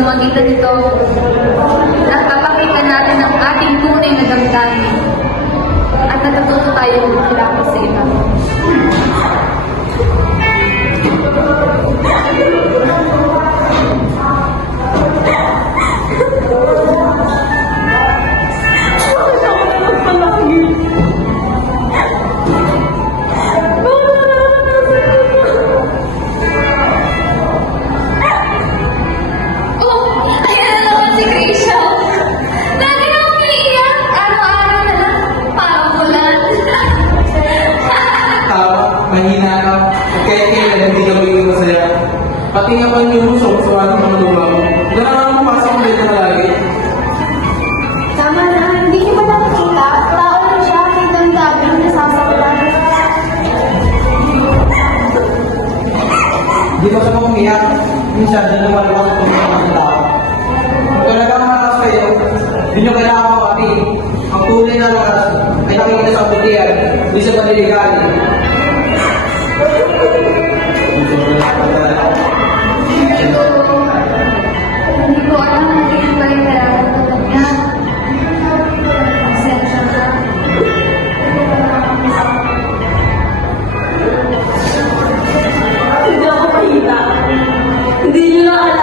pamamagitan nito, napapakita natin ang ating tunay na damdamin at natututo tayong makilala sa iba. Mahina ka, at kaya kailan hindi ka magiging masaya. Pati nga pa yung lusok sa ating mga lupa mo. Gano'n ang mapasok ulit na lagi. Tama na, hindi niyo ba nakikita? Tao lang siya, may damdamin, nasasaktan. Di ba sa umiyak? Minsan, di naman lumakas ang mga tao. Kung talagang malakas kayo, di nyo kailangan mapati. Ang tunay na lakas ay nakikita sa putihan, di sa paniligali. Hindi ko alam na hindi pa rin nararamdaman niya. Pasensya na. Hindi ako mahina. Hindi niyo na alam.